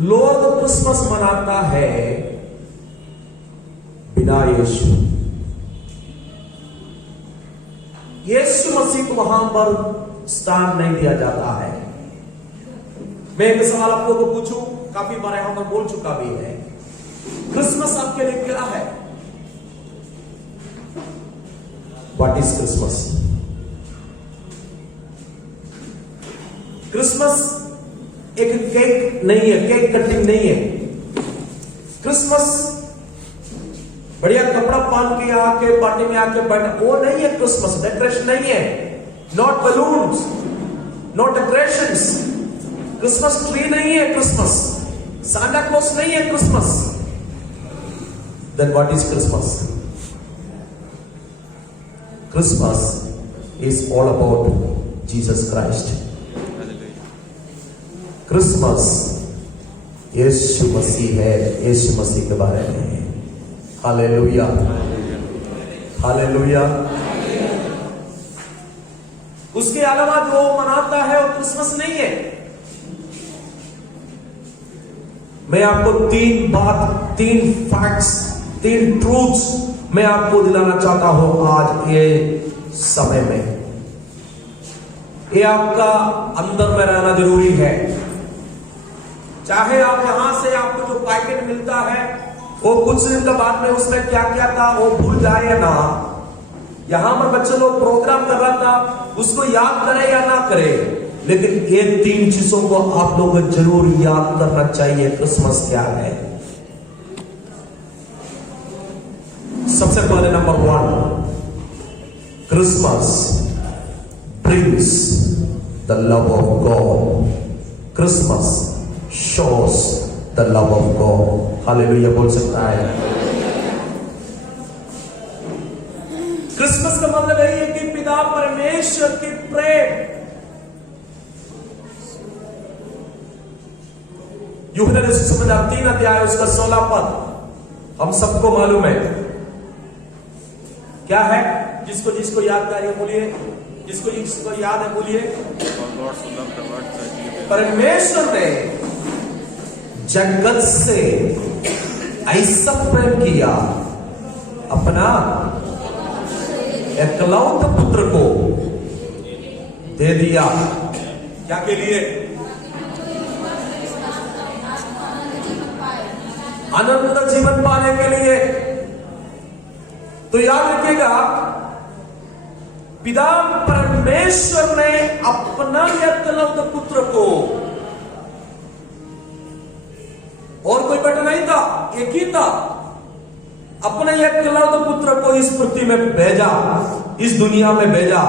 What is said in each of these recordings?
लोग क्रिसमस मनाता है बिना यीशु मसीह को वहां पर स्थान नहीं दिया जाता है। मैं एक सवाल आप लोगों को पूछूं, काफी बार यहां पर बोल चुका भी है, क्रिसमस आपके लिए क्या है? What is Christmas? क्रिसमस एक केक नहीं है, केक कटिंग नहीं है। क्रिसमस बढ़िया कपड़ा पहन के आके पार्टी में आके बैठना, वो नहीं है क्रिसमस। डेकोरेशन नहीं है, not balloons, not decorations. Christmas tree नहीं है क्रिसमस, सांता क्लॉज नहीं है Christmas. Then what is Christmas? Christmas is all about Jesus Christ. Christmas यीशु मसीह है, यीशु मसीह के बारे में है। Hallelujah, hallelujah. उसके अलावा जो मनाता है वो क्रिसमस नहीं है। मैं आपको तीन फैक्ट्स, तीन ट्रूथ्स मैं आपको दिलाना चाहता हूं आज ये समय में। ये आपका अंदर में रहना जरूरी है। चाहे आप यहां से आपको जो पैकेट मिलता है वो कुछ दिन के बाद में उसमें क्या क्या था वो भूल जाए या ना, यहां पर बच्चे लोग प्रोग्राम कर रहा था, उसको याद करे या ना करे, लेकिन ये तीन चीजों को आप लोगों को जरूर याद करना चाहिए। क्रिसमस क्या है? सबसे पहले number 1, Christmas brings the love of God. Christmas shows the love of God. Hallelujah बोल सकता है? क्रिसमस का मतलब यही है कि पिता परमेश्वर की प्रेम। यूहन्ना रसूल सुसमाचार 3 अध्याय उसका 16 पद हम सबको मालूम है। क्या है? जिसको याद करिए बोलिए, जिसको याद है बोलिए। परमेश्वर ने जगत से ऐसा प्रेम किया, अपना एकलौता पुत्र को दे दिया। क्या के लिए? अनंत जीवन पाने के लिए। तो याद रखिएगा, पिता परमेश्वर ने अपना एकलौता पुत्र को, और कोई बेटा नहीं था, एक ही था, अपने एकलौते पुत्र को इस पृथ्वी में भेजा, इस दुनिया में भेजा,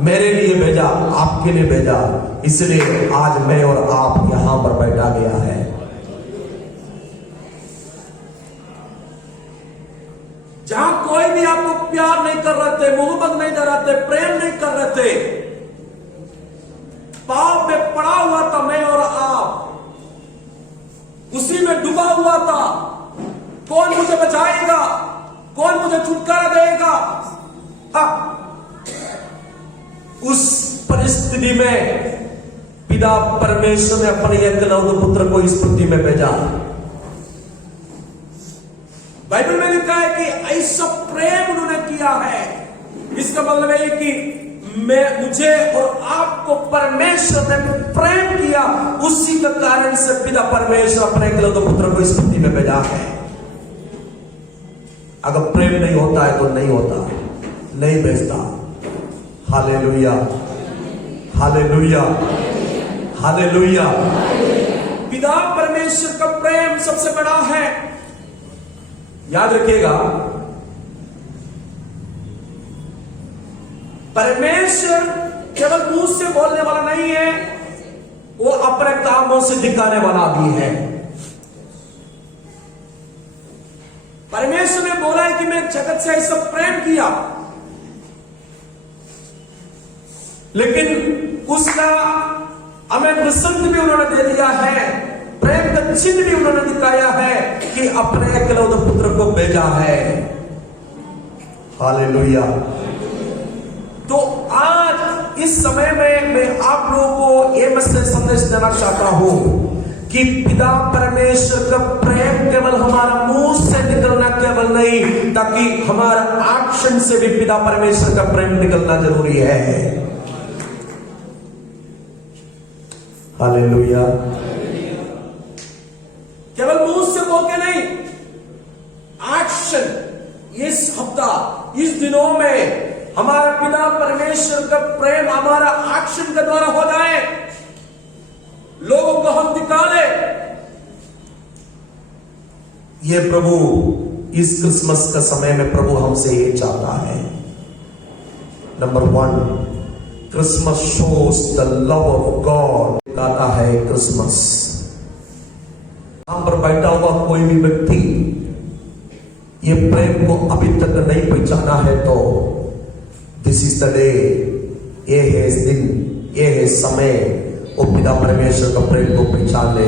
मेरे लिए भेजा, आपके लिए भेजा। इसलिए आज मैं और आप यहां पर बैठा गया है। जहां कोई भी आपको प्यार नहीं कर रहे थे, मोहब्बत नहीं दे रहे थे, प्रेम नहीं कर रहे थे, पाप में पड़ा हुआ था मैं और आप, उसी में डूबा हुआ था। कौन मुझे बचाएगा? कौन मुझे छुटकारा देगा? उस परिस्थिति में पिता परमेश्वर ने अपने एकलौते पुत्र को इस पृथ्वी में भेजा। बाइबल में लिखा है कि ऐसा प्रेम उन्होंने किया है। इसका मतलब है कि मुझे और आपको परमेश्वर ने प्रेम किया, उसी के कारण से पिता परमेश्वर अपने एकलौते पुत्र को इस पृथ्वी में भेजा है। अगर प्रेम नहीं होता है तो नहीं होता, नहीं भेजता। Hallelujah, hallelujah, hallelujah. पिता परमेश्वर का प्रेम सबसे बड़ा है। याद रखिएगा, परमेश्वर केवल मुंह से बोलने वाला नहीं है, वो अपने कामों से दिखाने वाला भी है। परमेश्वर ने बोला है कि मैं जगत से ऐसा प्रेम किया, लेकिन उसका हमें रिजल्ट भी उन्होंने दे दिया है, प्रेम का चिन्ह भी उन्होंने दिखाया है कि अपने एकलौते पुत्र को भेजा है। हालेलुया। तो आज इस समय में मैं आप लोगों को यह मैसेज संदेश देना चाहता हूं कि पिता परमेश्वर का प्रेम केवल हमारा मुंह से निकलना केवल नहीं, ताकि हमारा एक्शन से भी पिता परमेश्वर का प्रेम निकलना जरूरी है। हालेलुया। केवल मुंह से बोल के नहीं, एक्शन। इस हफ्ता, इस दिनों में हमारा पिता परमेश्वर का प्रेम हमारा एक्शन के द्वारा हो जाए, लोगों को हम दिखाए। ये प्रभु इस क्रिसमस का समय में प्रभु हमसे ये चाहता है। Number 1, Christmas shows the love of God. कहता है क्रिसमस, हम पर बैठा हुआ कोई भी व्यक्ति ये प्रेम को अभी तक नहीं पहचाना है तो दिस इज द डे, ये है दिन, ये है समय, वो पिता परमेश्वर का प्रेम को पहचान ले,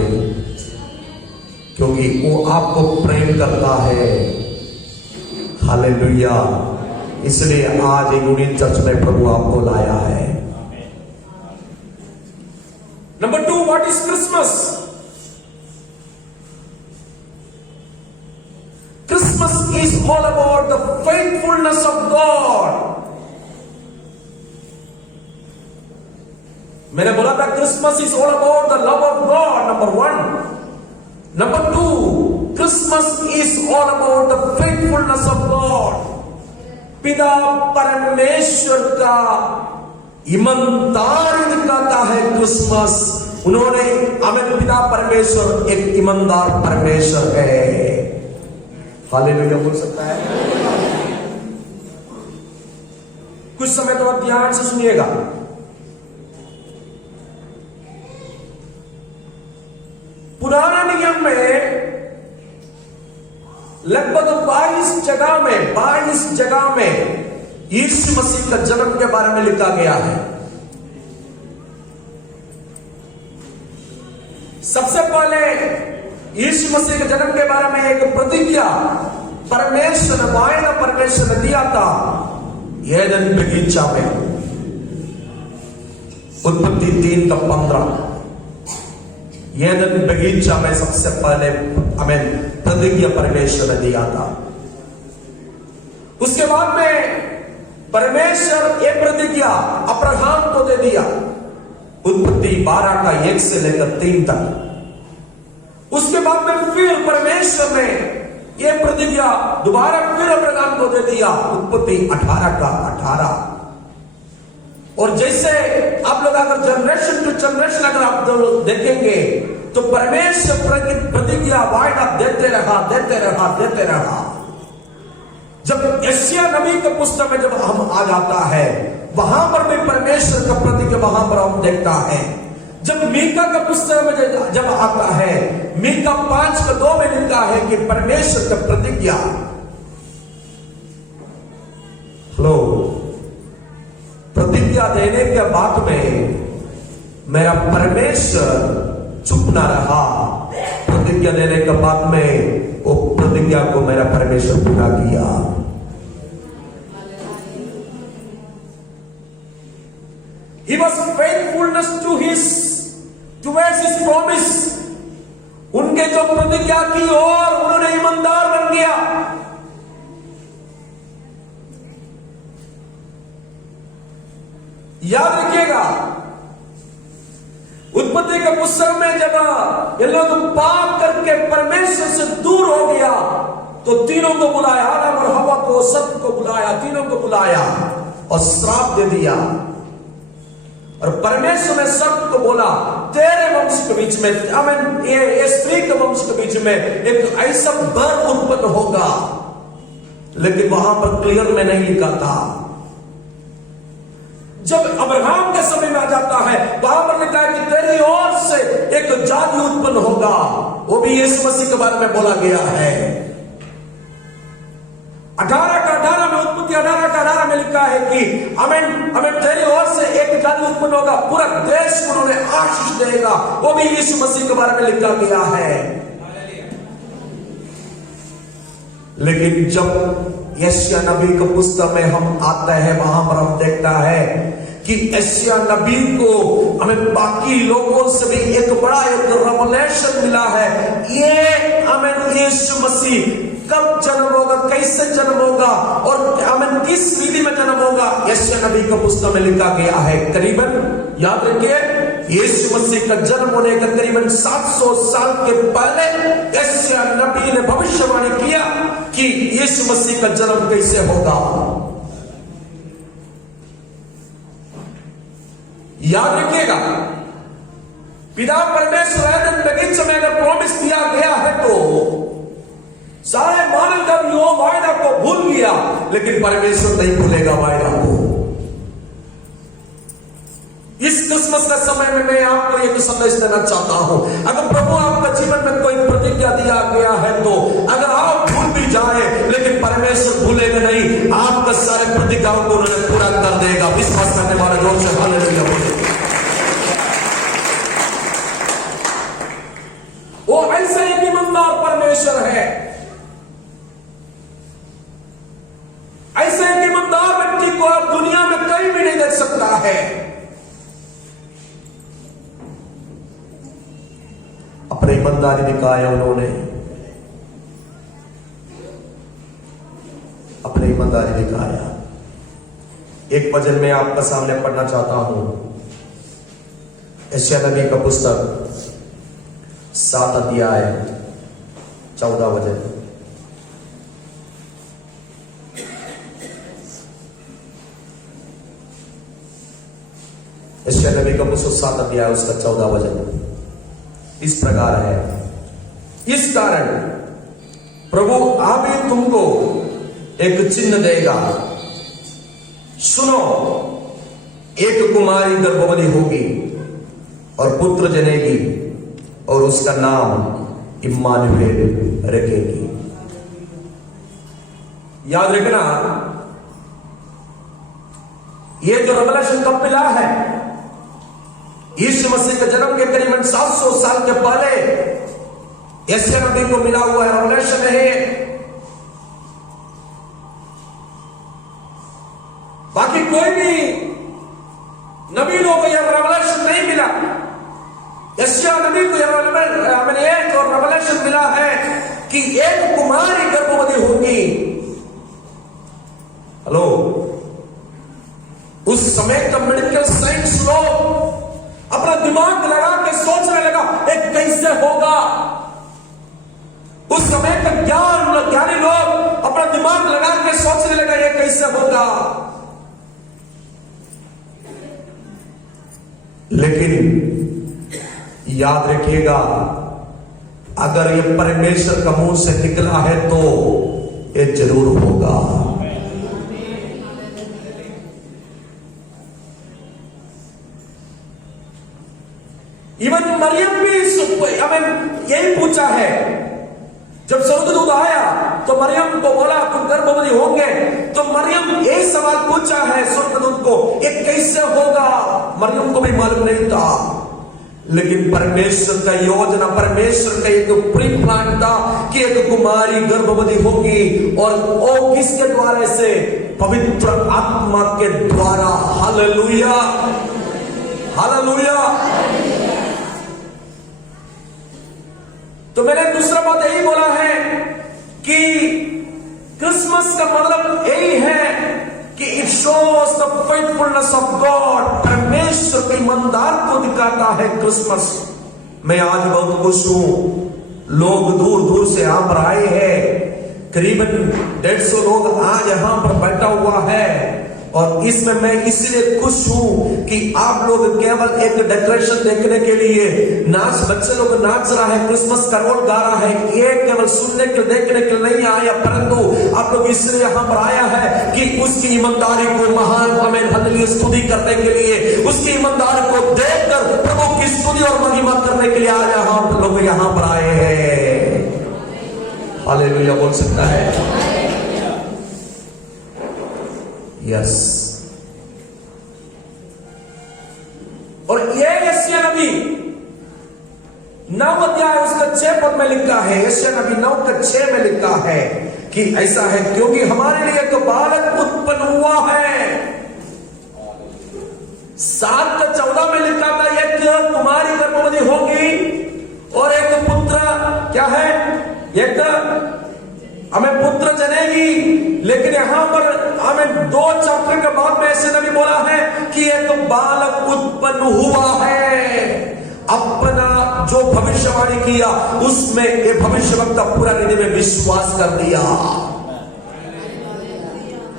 क्योंकि वो आपको प्रेम करता है। हालेलुया। इसलिए आज यूनियन चर्च में प्रभु आपको लाया है। Number 2, what is Christmas? Christmas is all about the faithfulness of God. मैंने बोला था Christmas is all about the love of God, number 1। Number 2, Christmas is all about the faithfulness of God. पिता परमेश्वर का ईमानदार दिखाता है क्रिसमस। उन्होंने हमें, पिता परमेश्वर एक ईमानदार परमेश्वर है। हालेलुया बोल सकता है। कुछ समय तो आप ध्यान से सुनिएगा। पुराना नियम में लगभग 22 जगह में यीशु मसीह का जन्म के बारे में लिखा गया है। सबसे पहले यीशु मसीह के जन्म के बारे में एक प्रतिज्ञा परमेश्वर ने दिया था एदन बगीचा में। उत्पत्ति 3:15। एदन बगीचा में सबसे पहले हमें प्रतिज्ञा परमेश्वर ने दिया था। उसके बाद में परमेश्वर ये प्रतिज्ञा अब्राहम को दे दिया, उत्पत्ति 12:1 से लेकर 3 तक। उसके बाद में फिर परमेश्वर ने यह प्रतिज्ञा दोबारा फिर अब्राहम को दे दिया, उत्पत्ति 18:18। और जैसे आप लोग अगर जनरेशन टू जनरेशन अगर आप देखेंगे तो परमेश्वर प्रतिज्ञा वायदा देते रहा। जब यशायाह नबी के पुस्तक में जब हम आ जाता है, वहां पर भी परमेश्वर का प्रतिज्ञा वहां पर हम देखता है। जब मीका का पुस्तक में जब आता है, मीका 5:2 में लिखा है कि परमेश्वर का प्रतिज्ञा। हेलो, प्रतिज्ञा देने के बाद में मेरा परमेश्वर चुप ना रहा। प्रतिज्ञा देने के बाद में वो प्रतिज्ञा को मेरा परमेश्वर पूरा किया। He was faithfulness towards his promise. उनके जो प्रतिज्ञा की और उन्होंने ईमानदार बन गया। याद रखिएगा, उत्पत्ति के पुस्तक में जब ये लोग पाप करके परमेश्वर से दूर हो गया तो तीनों को बुलाया, आदम और हवा को, सब को बुलाया, तीनों को बुलाया और श्राप दे दिया। और परमेश्वर ने सबको बोला, तेरे वंश के बीच में, ये स्त्री के वंश के बीच में एक ऐसा बर उत्पन्न होगा। लेकिन वहां पर क्लियर में नहीं लिखा था। जब अब्राहम के समय में आ जाता है, वहां पर लिखा है कि तेरी ओर से एक जाति उत्पन्न होगा। वो भी यीशु मसीह के बारे में बोला गया है। 18:18 में, उत्पत्ति 18:18 में लिखा है कि हमें तेरी ओर से एक जाति उत्पन्न होगा, पूरा देश को उन्होंने आशीष देगा। वो भी यीशु मसीह के बारे में लिखा गया है। लेकिन जब यशायाह नबी के पुस्तक में हम आते हैं, वहां पर हम देखता है कि यशायाह नबी को हमें बाकी लोगों से भी एक बड़ा एक रेवलेशन मिला है। ये हमें यीशु मसीह कब जन्म होगा, कैसे जन्म होगा और हमें किस विधि में जन्म होगा, यशायाह नबी का पुस्तक में लिखा गया है। करीबन याद रखिए, यीशु मसीह का जन्म होने का करीबन 700 साल के पहले यशायाह नबी ने भविष्यवाणी किया कि यीशु मसीह का जन्म कैसे होगा। याद रखिएगा, पिता परमेश्वर एडन बगीचे में अगर प्रॉमिस दिया गया है तो सारे मानव धर्मियों वायदा को भूल गया, लेकिन परमेश्वर नहीं भूलेगा वायदा को। इस क्रिसमस का समय में मैं आपको एक संदेश देना चाहता हूं। अगर प्रभु आपका जीवन में कोई प्रतिज्ञा दिया गया है तो अगर आप भूल भी जाए, लेकिन परमेश्वर भूलेगा नहीं, आपका सारे प्रतिज्ञाओं को उन्होंने पूरा कर देगा। विश्वास करने वाले लोग से हालेलुया बोले। वो ऐसा एक ईमानदार परमेश्वर है, ऐसे एक ईमानदार व्यक्ति को आप दुनिया में कहीं भी नहीं देख सकता है। अपनी ईमानदारी दिखाया उन्होंने, अपनी ईमानदारी दिखाया। एक वचन में आपका सामने पढ़ना चाहता हूं, यशायाह नबी का पुस्तक 7 अध्याय 14 वचन। यशायाह नबी का पुस्तक 7 अध्याय उसका 14 वचन इस प्रकार है, इस कारण प्रभु अभी तुमको एक चिन्ह देगा, सुनो, एक कुमारी गर्भवती होगी और पुत्र जनेगी और उसका नाम इम्मानुएल रखेगी। याद रखना, ये जो रेवलेशन कब मिला है, यीशु मसीह के जन्म के करीबन 700 साल के पहले यशायाह नबी को मिला हुआ रेवलेशन है। बाकी कोई भी नबी लोगों को यह रेवलेशन नहीं मिला। यशायाह नबी को एक और रेवलेशन मिला है कि एक कुमारी गर्भवती होगी। हेलो, उस समय का मेडिकल साइंस लोग अपना दिमाग लगा के सोचने लगा एक कैसे होगा। उस समय का ज्ञानी लोग अपना दिमाग लगा के सोचने लगा ये कैसे होगा। लेकिन याद रखिएगा, अगर ये परमेश्वर का मुंह से निकला है तो ये जरूर होगा। इवन मरियम भी हमें यही पूछा है। जब स्वर्गदूत आया तो मरियम को बोला तुम गर्भवती होंगे, तो मरियम यही सवाल पूछा है स्वर्गदूत को, ये कैसे होगा। मरियम को भी मालूम नहीं था, लेकिन परमेश्वर का योजना, परमेश्वर का एक प्री प्लान था कि एक कुमारी गर्भवती होगी और वो किसके द्वारा से, पवित्र आत्मा के द्वारा। Hallelujah, hallelujah. तो मैंने दूसरा बात यही बोला है कि क्रिसमस का मतलब यही है कि it shows the faithfulness of God. परमेश्वर के ईमानदार को दिखाता है क्रिसमस। मैं आज बहुत खुश हूं, लोग दूर दूर से यहां पर आए हैं। करीबन 150 लोग आज यहां पर बैठा हुआ है और इसमें मैं इसलिए खुश हूं कि आप लोग केवल एक डेकोरेशन देखने के लिए, नाच, बच्चे लोग नाच रहा है, क्रिसमस कैरोल गा रहा है, ये केवल सुनने के देखने के लिए नहीं आया, परंतु आप लोग इसलिए यहां पर आया है कि उसकी ईमानदारी को महान हमें हालेलुया स्तुति करने के लिए, उसकी ईमानदारी को देखकर प्रभु की स्तुति और महिमा करने के लिए आज यहां लोग यहां पर आए हैं। हालेलुया बोल सकता है? यस। और ये यशायाह नबी 9 अध्याय उसका 6 पद में लिखा है, यशायाह नबी 9 का 6 में लिखा है कि ऐसा है, क्योंकि हमारे लिए एक बालक उत्पन्न हुआ है, 7:14 में लिखा था एक कुमारी गर्भवती होगी और एक पुत्र क्या है, एक हमें पुत्र जनेगी। लेकिन यहां पर हमें 2 चैप्टर के बाद में ऐसे नबी बोला है कि एक बालक उत्पन्न हुआ है। अपना जो भविष्यवाणी किया उसमें ये भविष्यवक्ता पूरा रीति में विश्वास कर दिया।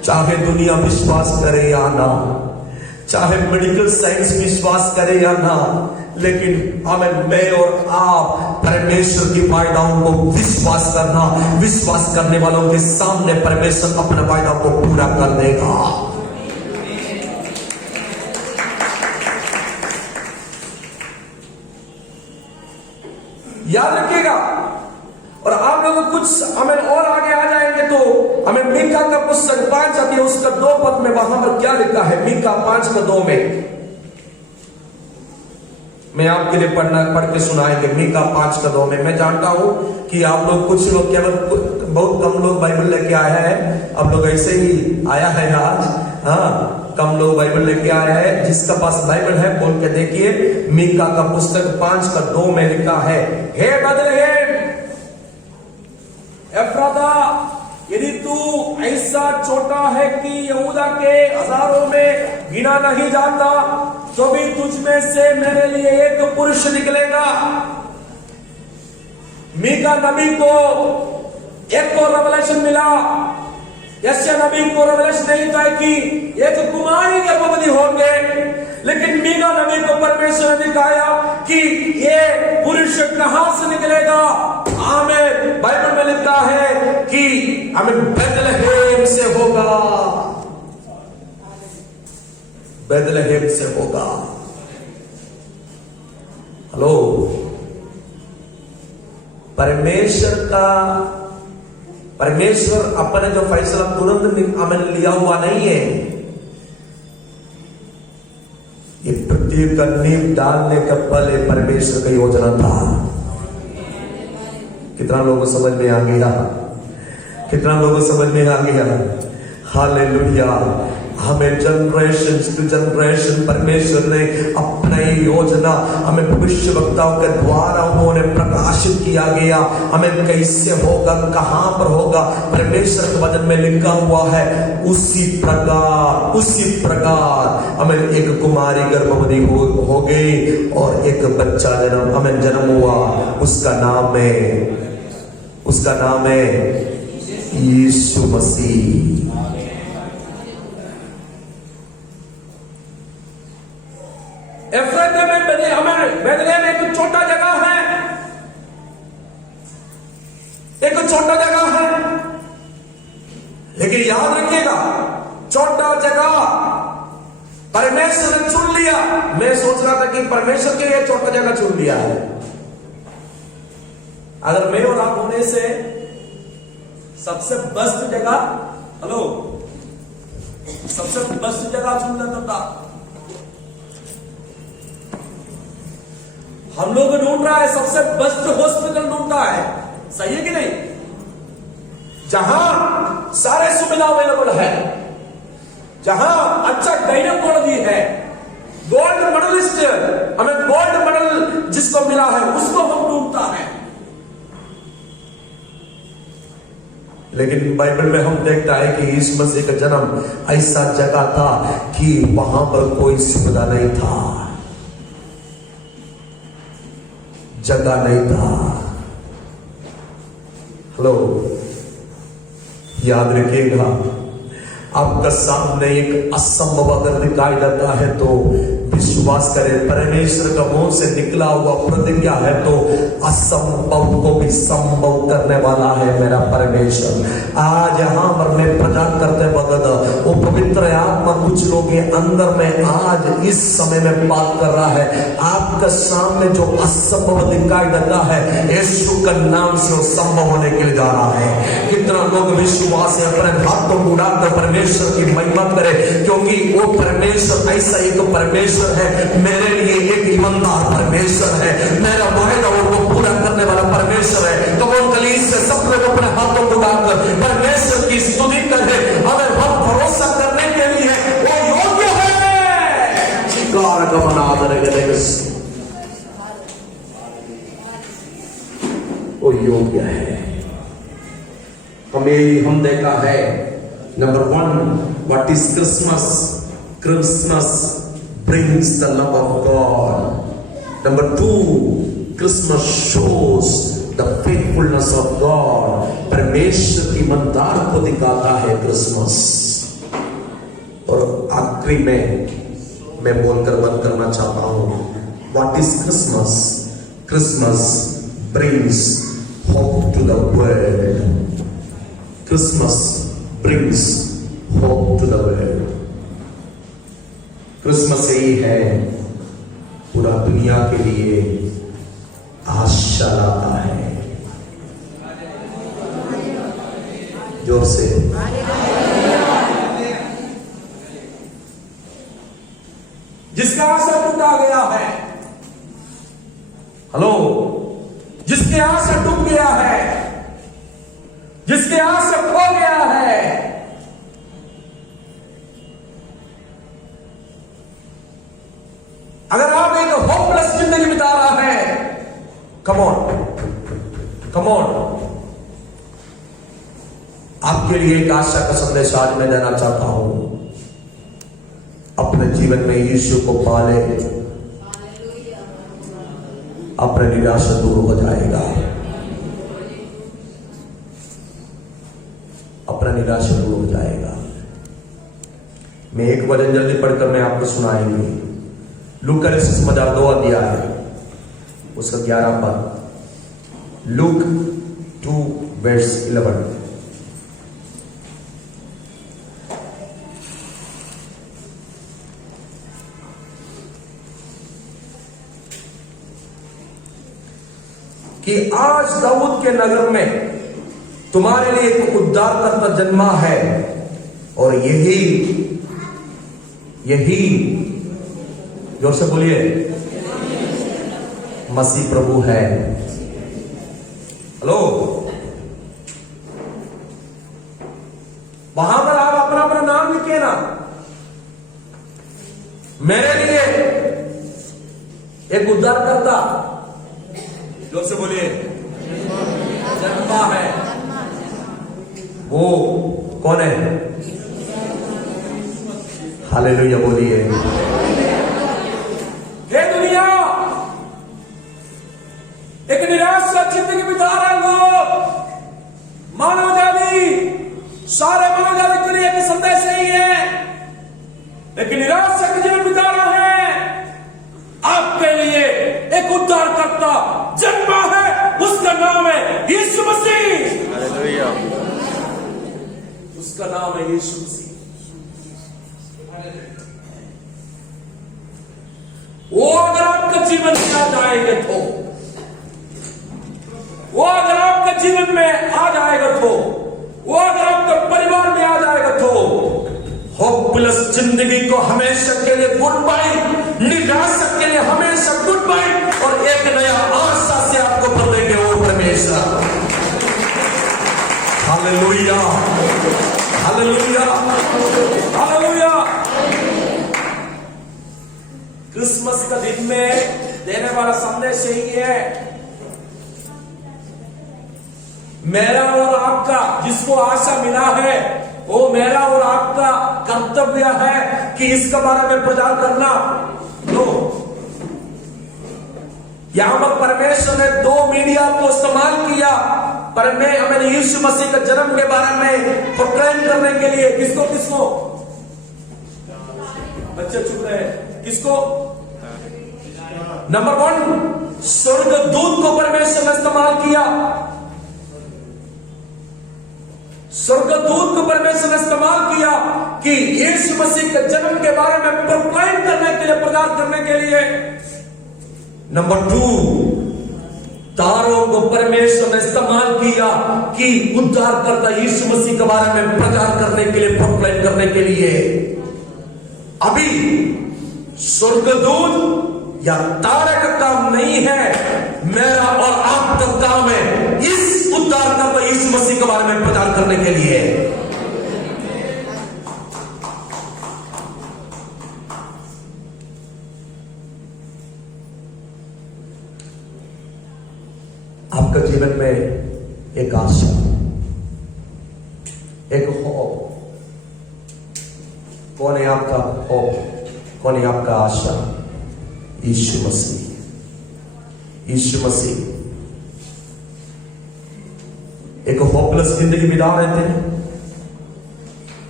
चाहे दुनिया विश्वास करे या ना, चाहे मेडिकल साइंस विश्वास करे या ना, लेकिन हमें मैं और आप परमेश्वर की वायदाओं को विश्वास करना, विश्वास करने वालों के सामने परमेश्वर अपने वायदा को पूरा कर देगा। याद रखिएगा। और आप लोग कुछ हमें और आगे आ जाएंगे तो हमें मीका का पुस्तक 5 आती है, उसका 2 पद में वहां पर क्या लिखा है, मीका 5:2 में मैं आपके लिए पढ़ के सुनाएंगे। मीका 5:2 में मैं जानता हूं कि आप लोग कुछ लोग केवल बहुत कम लोग बाइबल लेके आया है। अब लोग ऐसे ही आया है आज, हाँ कम लोग बाइबल लेके आया है। जिसका पास बाइबल है बोल के देखिए। मीका का पुस्तक 5:2 में लिखा है, हे बेथलेहेम एफ्राता, यदि तू ऐसा छोटा है कि यहूदा के हजारों में गिना नहीं जाता, तो भी तुझ में से मेरे लिए एक पुरुष निकलेगा। मीका नबी को एक और रेवलेशन मिला। यशायाह नबी को रेवलेशन नहीं था कि एक कुमारी गर्भवती होंगे, लेकिन मीका नबी को परमेश्वर ने दिखाया कि ये पुरुष कहां से निकलेगा। हमें बाइबल में लिखा है कि हमें बेथलेहेम से होगा, बेथलेहेम से होगा। हेलो, परमेश्वर अपने जो फैसला तुरंत हमें लिया हुआ नहीं है। ये पृथ्वी का नींव डालने का पहले परमेश्वर का योजना था। कितना लोगों को समझ में आ गया, कितना लोगों को समझ में आ गया। हालेलुया। हमें जनरेशन टू जनरेशन परमेश्वर ने अपनी योजना हमें भविष्यवक्ताओं के द्वारा उन्होंने प्रकाशित किया गया। हमें कैसे होगा, कहां पर होगा, परमेश्वर के वचन में लिखा हुआ है। उसी प्रकार हमें एक कुमारी गर्भवती हो गई और एक बच्चा हमें जन्म हुआ। उसका नाम है यीशु मसीह। एफ्राइम में बेथलेहेम एक छोटा जगह है, एक छोटा जगह है, लेकिन याद रखिएगा छोटा जगह परमेश्वर ने चुन लिया। मैं सोच रहा था कि परमेश्वर के लिए छोटा जगह चुन लिया है। अगर मैं और आप होने से सबसे बेस्ट जगह, हेलो, सबसे बेस्ट जगह चुन लेता था। हम लोग ढूंढ रहा है सबसे बेस्ट हॉस्पिटल ढूंढता है, सही है कि नहीं, जहां सारे सुविधा अवेलेबल है, जहां अच्छा गायनेकोलॉजी है, गोल्ड मेडलिस्ट, हमें गोल्ड मेडल जिसको मिला है उसको हम ढूंढता है। लेकिन बाइबल में हम देखता है कि यीशु मसीह का जन्म ऐसा जगह था कि वहां पर कोई सुविधा नहीं था, जगह नहीं था। हेलो, याद रखिएगा, आपका सामने एक असंभव अगर दिखाई देता है तो विश्वास करें, परमेश्वर का मुंह से निकला हुआ प्रतिज्ञा है तो असंभव को भी संभव करने वाला है मेरा परमेश्वर। आज यहां पर मैं प्रचार करते वक्त वो पवित्र आत्मा कुछ लोगों के अंदर में आज इस समय में बात कर रहा है। आपका सामने जो असंभव दिखाई देता है यीशु का नाम से वो संभव होने के लिए जा रहा है। कितना लोग विश्वास है, अपने हाथों को उड़ाकर परमेश्वर की महिमा करे, क्योंकि वो परमेश्वर ऐसा एक परमेश्वर है, मेरे लिए एक ईमानदार परमेश्वर है, मेरा वायदा वो पूरा करने वाला परमेश्वर है। तो वो कलीस से सब लोग अपने हाथों को उठाकर परमेश्वर की स्तुति करें। अगर हम भरोसा करने के लिए वो योग्य है, योग्य है। हम देखा है number 1, what is Christmas? Christmas brings the love of God. Number 2, Christmas shows the faithfulness of God. परमेश्वर की ईमानदार को दिखाता है क्रिसमस। और आखिरी में मैं बोलकर बंद करना चाहता हूं, what is Christmas? Christmas brings hope to the world. Christmas brings hope to the world. Christmas यही है, पूरा दुनिया के लिए आशा लाता है। जोर से जिसका आशा टूटा गया है, हेलो, जिसके आशा डूब गया है, जिसके आशा खो गया है, अगर आप एक होपलेस जिंदगी बिता रहा है, कम ऑन, आपके लिए एक आशा का संदेश आज मैं देना चाहता हूं। अपने जीवन में यीशु को पाले, अपने निराशा दूर हो जाएगा, अपना निराशा दूर हो जाएगा। मैं एक वचन जल्दी पढ़कर मैं आपको सुनाएंगे। लूक का समाचार 2 अध्याय है, उसका 11 पद। लूक 2:11। कि आज दाऊद के नगर में तुम्हारे लिए एक उद्धारकर्ता जन्मा है, और यही जोर से बोलिए, मसीह प्रभु है। हेलो, वहां पर आप अपना अपना नाम लिखिए ना। मेरे लिए एक उद्धारकर्ता, जोर से बोलिए, जन्मा है। वो कौन है? हालेलुया बोलिए। हे दुनिया, एक निराशा जिंदगी बिता रहे लोग, मानव जाति, सारे मानव जाति के लिए एक संदेश यही है, लेकिन निराशा के जीवन बिता रहे हैं। आपके लिए एक उद्धारकर्ता जन्मा है, उसका नाम है यीशु मसीह। हालेलुया, उसका नाम है यीशु मसीह। वो अगर आपका जीवन में आ जाएगा तो, वो अगर आपके जीवन में आ जाएगा तो, वो अगर आपके परिवार में आ जाएगा तो, होपलेस जिंदगी को हमेशा के लिए गुड बाय, निराशा के लिए हमेशा गुड बाय, और एक नया आशा से आपको बदलेंगे वो परमेश्वर। Hallelujah, hallelujah, hallelujah. क्रिसमस का दिन में देने वाला संदेश यही है, मेरा और आपका जिसको आशा मिला है, वो मेरा और आपका कर्तव्य है कि इसके बारे में प्रचार करना। नो, यहां पर परमेश्वर ने 2 मीडिया को इस्तेमाल किया, पर मैंने यीशु मसीह के जन्म के बारे में प्रोक्लेम करने के लिए किसको बच्चे चुप रहे, किसको? नंबर 1, स्वर्गदूत को परमेश्वर ने इस्तेमाल किया। स्वर्गदूत को परमेश्वर ने इस्तेमाल किया कि यीशु मसीह के जन्म के बारे में प्रोक्लेम करने के लिए, प्रचार करने के लिए। नंबर 2, तारों को परमेश्वर ने इस्तेमाल किया कि उद्धारकर्ता यीशु मसीह के बारे में प्रचार करने के लिए, प्रोक्लेम करने के लिए। अभी स्वर्गदूत या तारे का काम नहीं है, मेरा और आपका काम है इस उद्धारकर्ता यीशु मसीह के बारे में प्रचार करने के लिए। आपका जीवन में एक आशा, एक होप। कौन है आपका होप? कौन है आपका आशा? यीशु मसीह। यीशु मसीह एक होपलेस जिंदगी बिता रहे थे,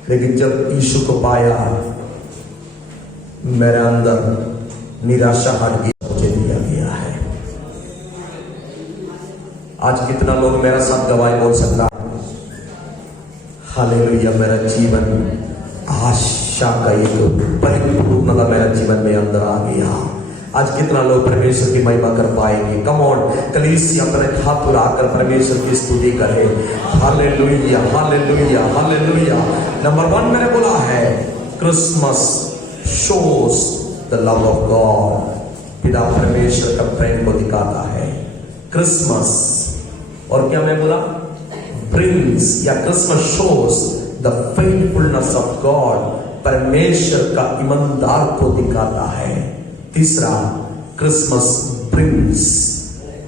लेकिन जब यीशु को पाया, मेरे अंदर निराशा हट गई, मुझे दिया गया है। आज कितना लोग मेरा साथ गवाही बोल सकता? हालेलुया। मेरा जीवन आशा का एक परिपूर्णता मेरा जीवन में अंदर आ गया। आज कितना लोग परमेश्वर की महिमा कर पाएंगे? कम ऑन, कलीसिया अपने हाथ उठाकर परमेश्वर की स्तुति करे। Hallelujah, hallelujah, hallelujah. नंबर 1 मैंने बोला है, Christmas shows the love of God. पिता परमेश्वर का प्रेम को दिखाता है क्रिसमस। और क्या मैं बोला? ब्रिंग्स या Christmas shows the faithfulness of God. परमेश्वर का ईमानदार को दिखाता है। तीसरा, Christmas brings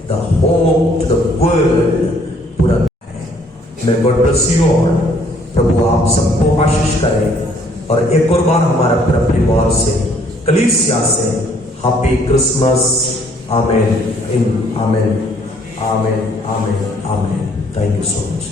the hope to the world. पूरा है। मैं गॉड ब्लेस यू ऑल। प्रभु आप सबको आशीष करें। और एक और बार हमारा पूरा परिवार से, कलीसिया से happy Christmas. Amen, amen, amen, amen, amen. Thank you so much.